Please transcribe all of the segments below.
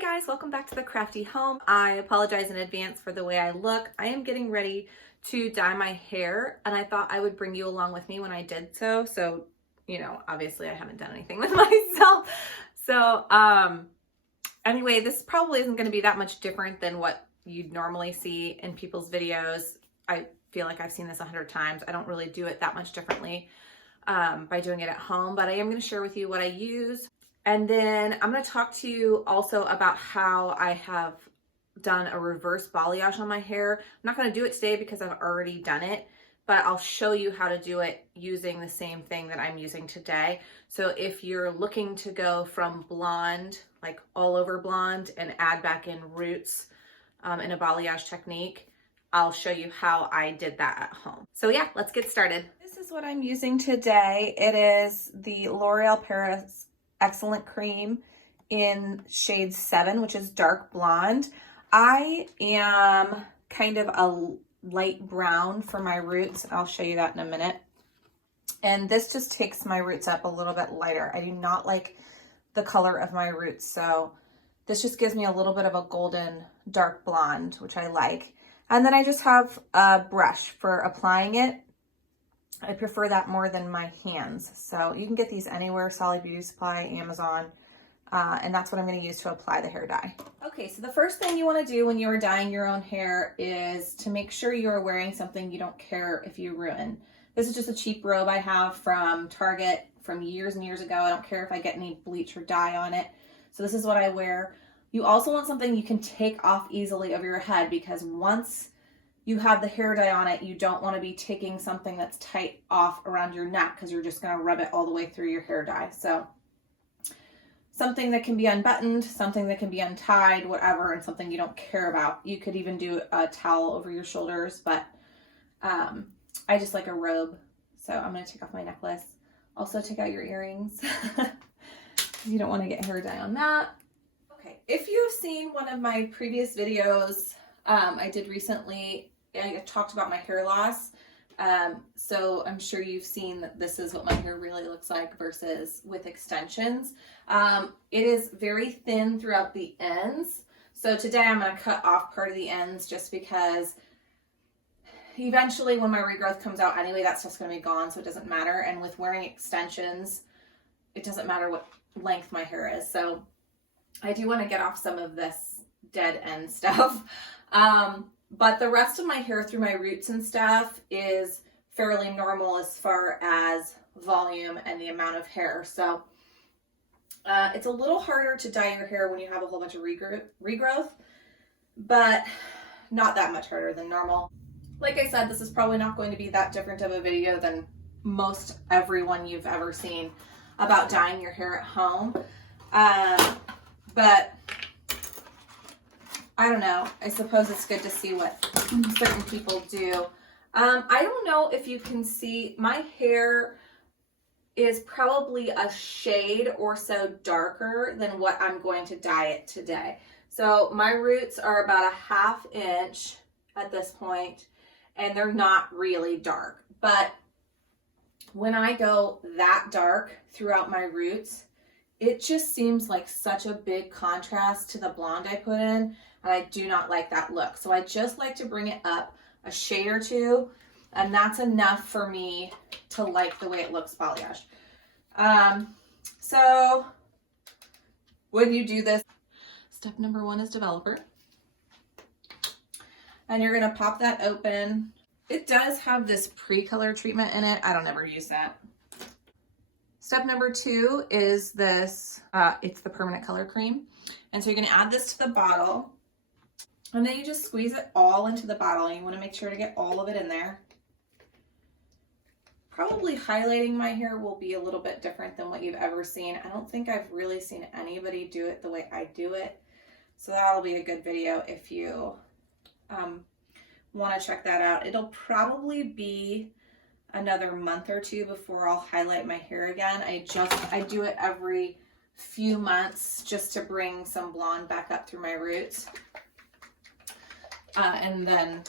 guys, welcome back to the Crafty Home. I apologize in advance for the way I look. I am getting ready to dye my hair and I thought I would bring you along with me when I did so. So, you know, obviously I haven't done anything with myself. So, anyway, this probably isn't going to be that much different than what you'd normally see in people's videos. I feel like I've seen this 100 times. I don't really do it that much differently by doing it at home, but I am going to share with you what I use. And then I'm going to talk to you also about how I have done a reverse balayage on my hair. I'm not going to do it today because I've already done it, but I'll show you how to do it using the same thing that I'm using today. So if you're looking to go from blonde, like all over blonde, and add back in roots in a balayage technique, I'll show you how I did that at home. So yeah, let's get started. This is what I'm using today. It is the L'Oreal Paris Excellent Cream in shade 7, which is dark blonde. I am kind of a light brown for my roots. I'll show you that in a minute. And this just takes my roots up a little bit lighter. I do not like the color of my roots, so this just gives me a little bit of a golden dark blonde, which I like. And then I just have a brush for applying it. I prefer that more than my hands. So you can get these anywhere, Solid Beauty Supply, Amazon, and that's what I'm going to use to apply the hair dye. Okay, so the first thing you want to do when you're dyeing your own hair is to make sure you're wearing something you don't care if you ruin. This is just a cheap robe I have from Target from years and years ago. I don't care if I get any bleach or dye on it. So this is what I wear. You also want something you can take off easily over your head, because once you have the hair dye on it, you don't want to be taking something that's tight off around your neck, because you're just going to rub it all the way through your hair dye. So something that can be unbuttoned, something that can be untied, whatever, and something you don't care about. You could even do a towel over your shoulders, but I just like a robe. So I'm going to take off my necklace. Also take out your earrings. You don't want to get hair dye on that. Okay, if you've seen one of my previous videos I did recently, I talked about my hair loss. So I'm sure you've seen that this is what my hair really looks like versus with extensions. It is very thin throughout the ends. So today I'm going to cut off part of the ends just because eventually when my regrowth comes out anyway, that stuff's going to be gone, so it doesn't matter. And with wearing extensions, it doesn't matter what length my hair is. So I do want to get off some of this dead end stuff. But the rest of my hair through my roots and stuff is fairly normal as far as volume and the amount of hair. So it's a little harder to dye your hair when you have a whole bunch of regrowth, but not that much harder than normal. Like I said, this is probably not going to be that different of a video than most everyone you've ever seen about dyeing your hair at home. But I don't know. I suppose it's good to see what certain people do. I don't know if you can see, my hair is probably a shade or so darker than what I'm going to dye it today. So my roots are about a ½ inch at this point, and they're not really dark. But when I go that dark throughout my roots, it just seems like such a big contrast to the blonde I put in. And I do not like that look. So I just like to bring it up a shade or two, and that's enough for me to like the way it looks balayage. So when you do this, step number 1 is developer. And you're gonna pop that open. It does have this pre-color treatment in it. I don't ever use that. Step number 2 is this, it's the permanent color cream. And so you're gonna add this to the bottle. And then you just squeeze it all into the bottle. You want to make sure to get all of it in there. Probably highlighting my hair will be a little bit different than what you've ever seen. I don't think I've really seen anybody do it the way I do it. So that'll be a good video if you want to check that out. It'll probably be another month or 2 before I'll highlight my hair again. I do it every few months just to bring some blonde back up through my roots. And then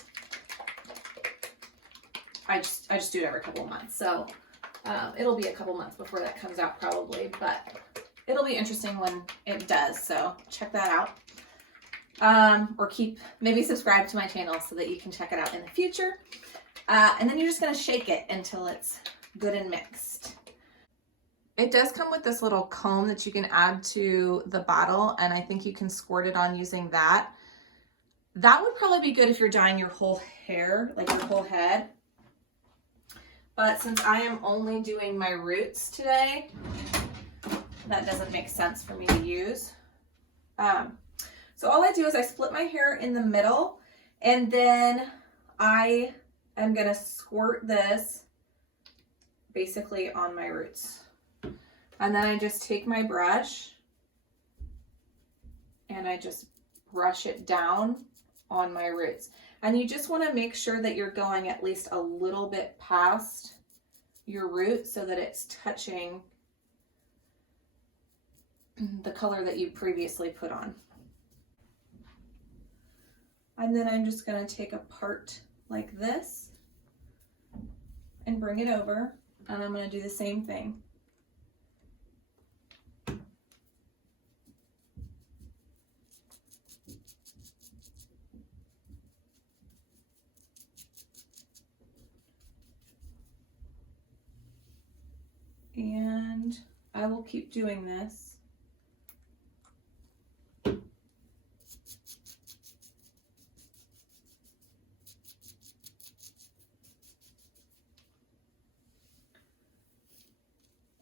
I just do it every couple of months. So it'll be a couple months before that comes out probably, but it'll be interesting when it does. So check that out. Or maybe subscribe to my channel so that you can check it out in the future. And then you're just gonna shake it until it's good and mixed. It does come with this little comb that you can add to the bottle, and I think you can squirt it on using that. That would probably be good if you're dyeing your whole hair, like your whole head. But since I am only doing my roots today, that doesn't make sense for me to use. So all I do is I split my hair in the middle, and then I am gonna squirt this basically on my roots. And then I just take my brush and I just brush it down on my roots. And you just want to make sure that you're going at least a little bit past your root so that it's touching the color that you previously put on. And then I'm just going to take a part like this and bring it over, and I'm going to do the same thing. And I will keep doing this.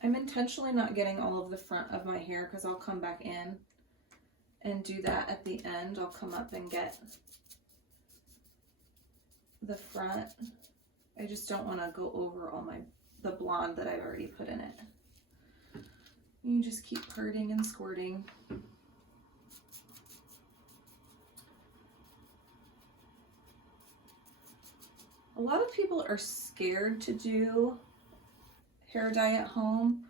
I'm intentionally not getting all of the front of my hair because I'll come back in and do that at the end. I'll come up and get the front. I just don't want to go over all the blonde that I've already put in it. You just keep parting and squirting. A lot of people are scared to do hair dye at home.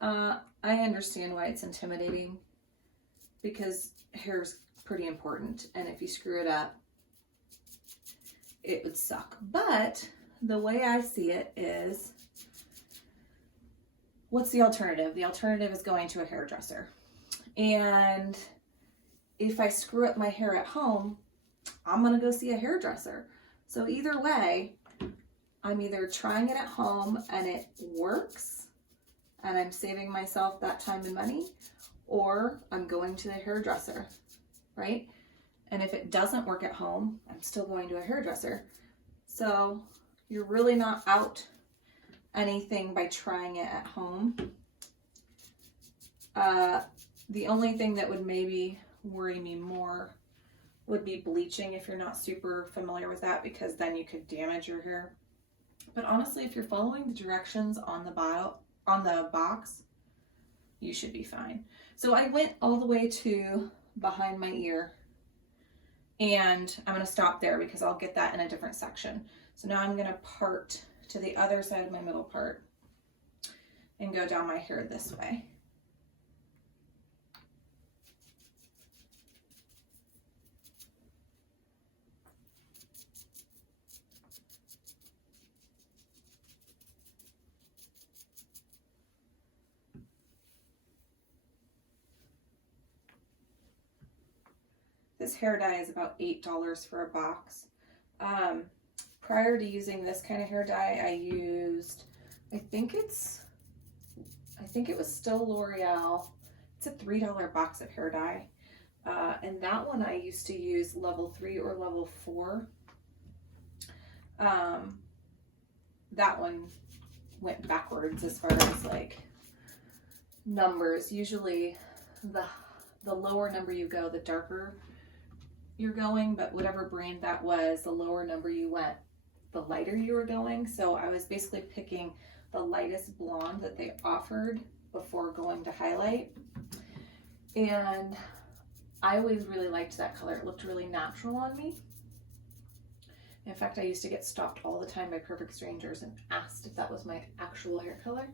I understand why it's intimidating, because hair is pretty important, and if you screw it up, it would suck. But the way I see it is, what's the alternative? The alternative is going to a hairdresser. And if I screw up my hair at home, I'm gonna go see a hairdresser. So either way, I'm either trying it at home and it works and I'm saving myself that time and money, or I'm going to the hairdresser, right? And if it doesn't work at home, I'm still going to a hairdresser. So you're really not out anything by trying it at home. The only thing that would maybe worry me more would be bleaching, if you're not super familiar with that, because then you could damage your hair. But honestly, if you're following the directions on the box, you should be fine. So I went all the way to behind my ear, and I'm going to stop there because I'll get that in a different section. So now I'm going to part to the other side of my middle part and go down my hair this way. This hair dye is about $8 for a box. Prior to using this kind of hair dye, I used, I think it was still L'Oreal. It's a $3 box of hair dye. And that one I used to use level 3 or level 4. That one went backwards as far as like numbers. Usually the lower number you go, the darker you're going, but whatever brand that was, the lower number you went, the lighter you were going. So I was basically picking the lightest blonde that they offered before going to highlight. And I always really liked that color. It looked really natural on me. In fact, I used to get stopped all the time by perfect strangers and asked if that was my actual hair color,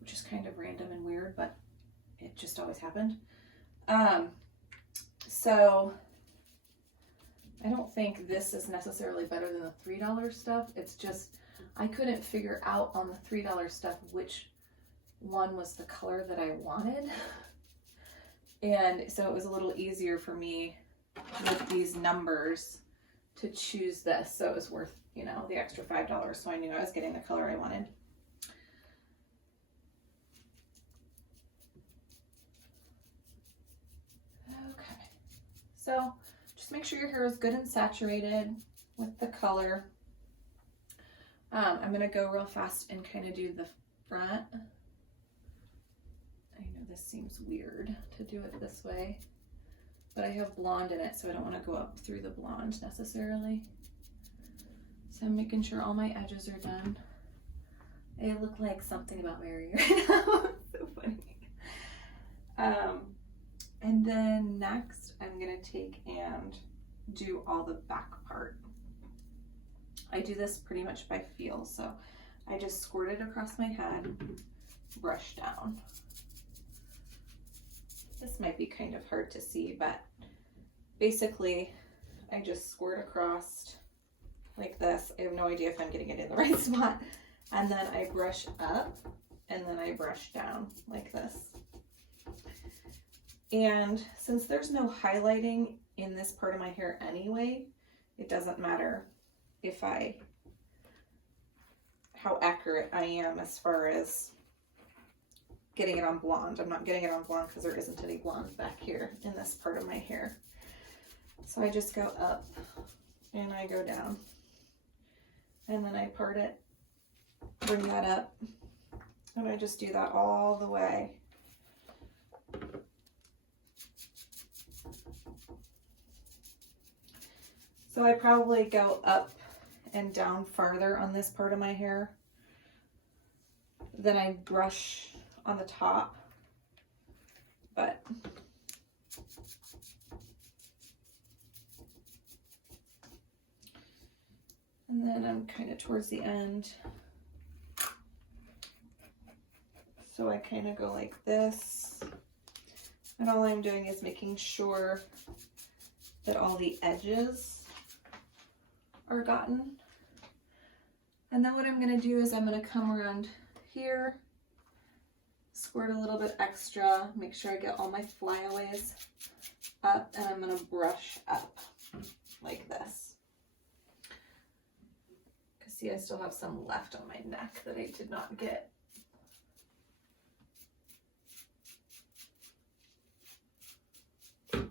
which is kind of random and weird, but it just always happened. So I don't think this is necessarily better than the $3 stuff. It's just, I couldn't figure out on the $3 stuff which one was the color that I wanted. And so it was a little easier for me with these numbers to choose this. So it was worth, you know, the extra $5. So I knew I was getting the color I wanted. Okay. So just make sure your hair is good and saturated with the color. I'm gonna go real fast and kind of do the front. I know this seems weird to do it this way, but I have blonde in it, so I don't want to go up through the blonde necessarily. So I'm making sure all my edges are done. I look like something about Mary right now. So funny. And then next I'm gonna take and do all the back part. I do this pretty much by feel, so I just squirt it across my head, brush down. This might be kind of hard to see, but basically I just squirt across like this. I have no idea if I'm getting it in the right spot. And then I brush up and then I brush down like this. And since there's no highlighting in this part of my hair anyway, it doesn't matter if how accurate I am as far as getting it on blonde. I'm not getting it on blonde because there isn't any blonde back here in this part of my hair. So I just go up and I go down. And then I part it, bring that up, and I just do that all the way. So I probably go up and down farther on this part of my hair. Then I brush on the top, but and then I'm kind of towards the end. So I kind of go like this. And all I'm doing is making sure that all the edges are gotten. And then what I'm going to do is I'm going to come around here, squirt a little bit extra, make sure I get all my flyaways up, and I'm going to brush up like this. Because see, I still have some left on my neck that I did not get. And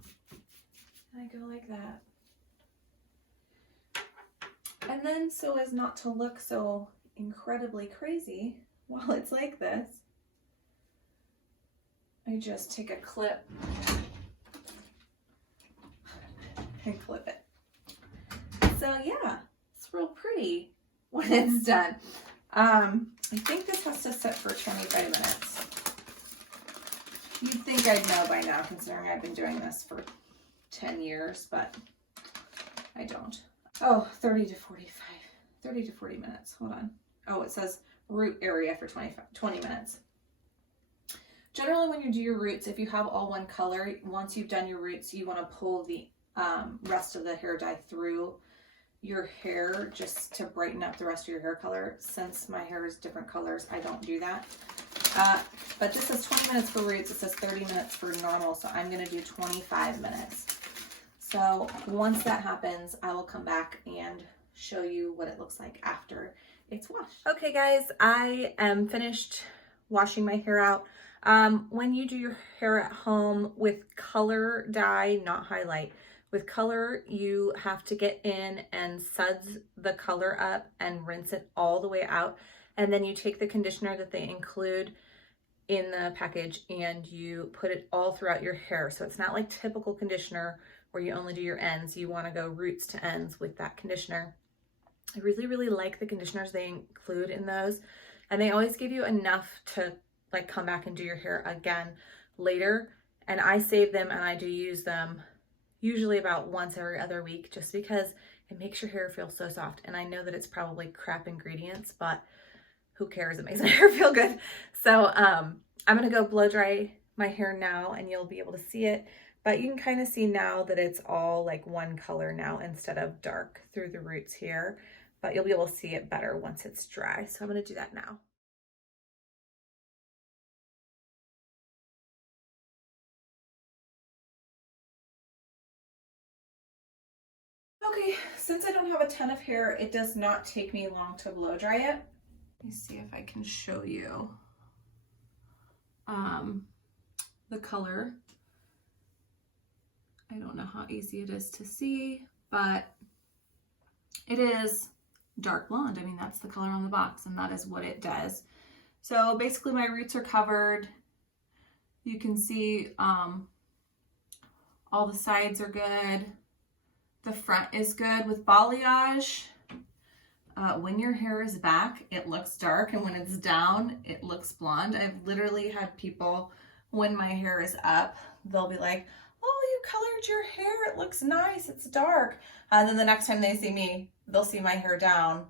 I go like that. And then, so as not to look so incredibly crazy while it's like this, I just take a clip and clip it. So yeah, it's real pretty when it's done. I think this has to sit for 25 minutes. You'd think I'd know by now, considering I've been doing this for 10 years, but I don't. Oh, 30 to 40 minutes. Hold on. Oh, it says root area for 20 minutes. Generally, when you do your roots, if you have all one color, once you've done your roots, you want to pull the rest of the hair dye through your hair just to brighten up the rest of your hair color. Since my hair is different colors, I don't do that. But this says 20 minutes for roots. It says 30 minutes for normal, so I'm going to do 25 minutes. So once that happens, I will come back and show you what it looks like after it's washed. Okay guys, I am finished washing my hair out. When you do your hair at home with color dye, not highlight, with color, you have to get in and suds the color up and rinse it all the way out. And then you take the conditioner that they include in the package and you put it all throughout your hair. So it's not like typical conditioner where you only do your ends. You want to go roots to ends with that conditioner. I really, really like the conditioners they include in those. And they always give you enough to like come back and do your hair again later. And I save them and I do use them usually about once every other week, just because it makes your hair feel so soft. And I know that it's probably crap ingredients, but who cares? It makes my hair feel good. So I'm gonna go blow dry my hair now and you'll be able to see it. But you can kind of see now that it's all like one color now instead of dark through the roots here. But you'll be able to see it better once it's dry. So I'm gonna do that now. since I don't have a ton of hair, it does not take me long to blow dry it. Let me see if I can show you the color. I don't know how easy it is to see, but it is dark blonde. I mean, that's the color on the box, and that is what it does. So basically my roots are covered. You can see all the sides are good. The front is good. With balayage, when your hair is back, it looks dark, and when it's down, it looks blonde. I've literally had people, when my hair is up, they'll be like, oh, you colored your hair, it looks nice, it's dark. And then the next time they see me, they'll see my hair down,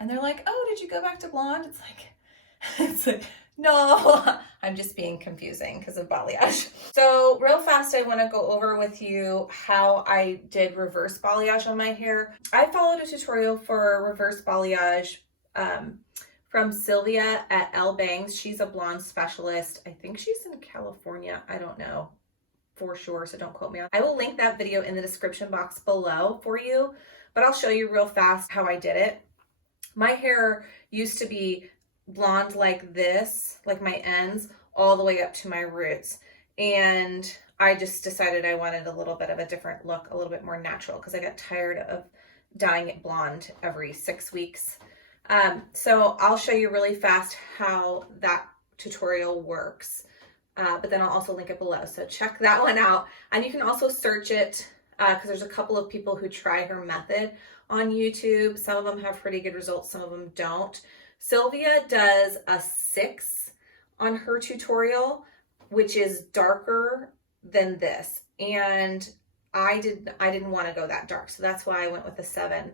and they're like, oh, did you go back to blonde? It's like, no, I'm just being confusing because of balayage. So real fast, I want to go over with you how I did reverse balayage on my hair. I followed a tutorial for reverse balayage from Sylvia at Ellebangs. She's a blonde specialist. I think she's in California. I don't know for sure, so don't quote me on. I will link that video in the description box below for you, but I'll show you real fast how I did it. My hair used to be blonde like this, like my ends, all the way up to my roots. And I just decided I wanted a little bit of a different look, a little bit more natural, because I got tired of dyeing it blonde every 6 weeks. So I'll show you really fast how that tutorial works. But then I'll also link it below. So check that one out. And you can also search it because there's a couple of people who try her method on YouTube. Some of them have pretty good results, some of them don't. Sylvia does a 6 on her tutorial, which is darker than this. And I didn't want to go that dark. So that's why I went with the 7,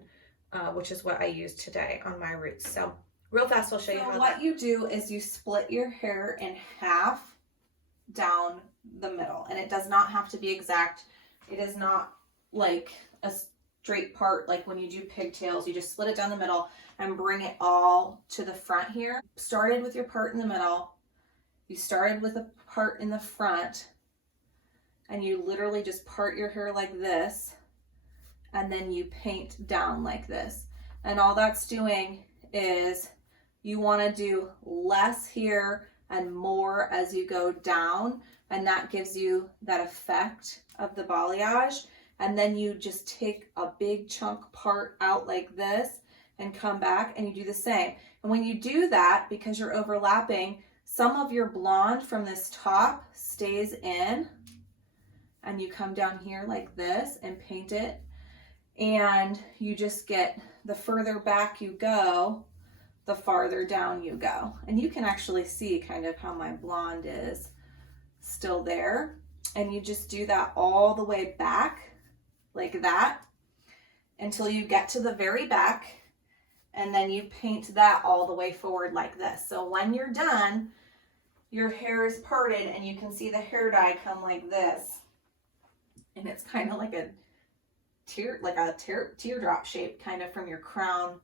which is what I used today on my roots. So real fast, I'll show you how what you do is you split your hair in half down the middle. And it does not have to be exact. It is not like a straight part like when you do pigtails. You just split it down the middle and bring it all to the front here. Started with your part in the middle. You started with a part in the front, and you literally just part your hair like this, and then you paint down like this. And all that's doing is you want to do less here and more as you go down, and that gives you that effect of the balayage. And then you just take a big chunk part out like this and come back and you do the same. And when you do that, because you're overlapping, some of your blonde from this top stays in, and you come down here like this and paint it. And you just get, the further back you go, the farther down you go. And you can actually see kind of how my blonde is still there. And you just do that all the way back like that until you get to the very back, and then you paint that all the way forward like this. So when you're done, your hair is parted and you can see the hair dye come like this. And it's kind of like a teardrop shape, kind of from your crown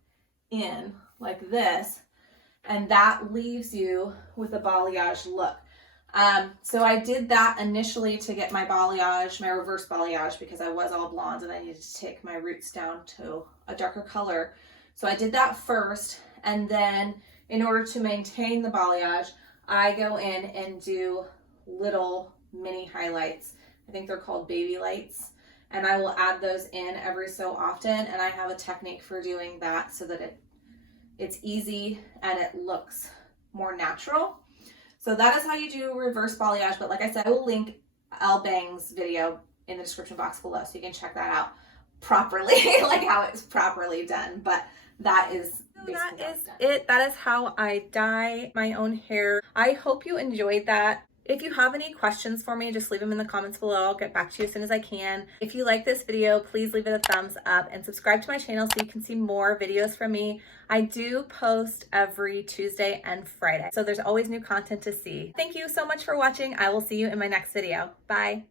in like this. And that leaves you with a balayage look. So I did that initially to get my balayage, my reverse balayage, because I was all blonde and I needed to take my roots down to a darker color. So I did that first, and then in order to maintain the balayage, I go in and do little mini highlights. I think they're called baby lights, and I will add those in every so often. And I have a technique for doing that so that it's easy and it looks more natural. So that is how you do reverse balayage. But like I said, I will link Ellebangs' video in the description box below so you can check that out properly, like how it's properly done. But that is it. That is how I dye my own hair. I hope you enjoyed that. If you have any questions for me, just leave them in the comments below. I'll get back to you as soon as I can. If you like this video, please leave it a thumbs up and subscribe to my channel so you can see more videos from me. I do post every Tuesday and Friday, so there's always new content to see. Thank you so much for watching. I will see you in my next video. Bye.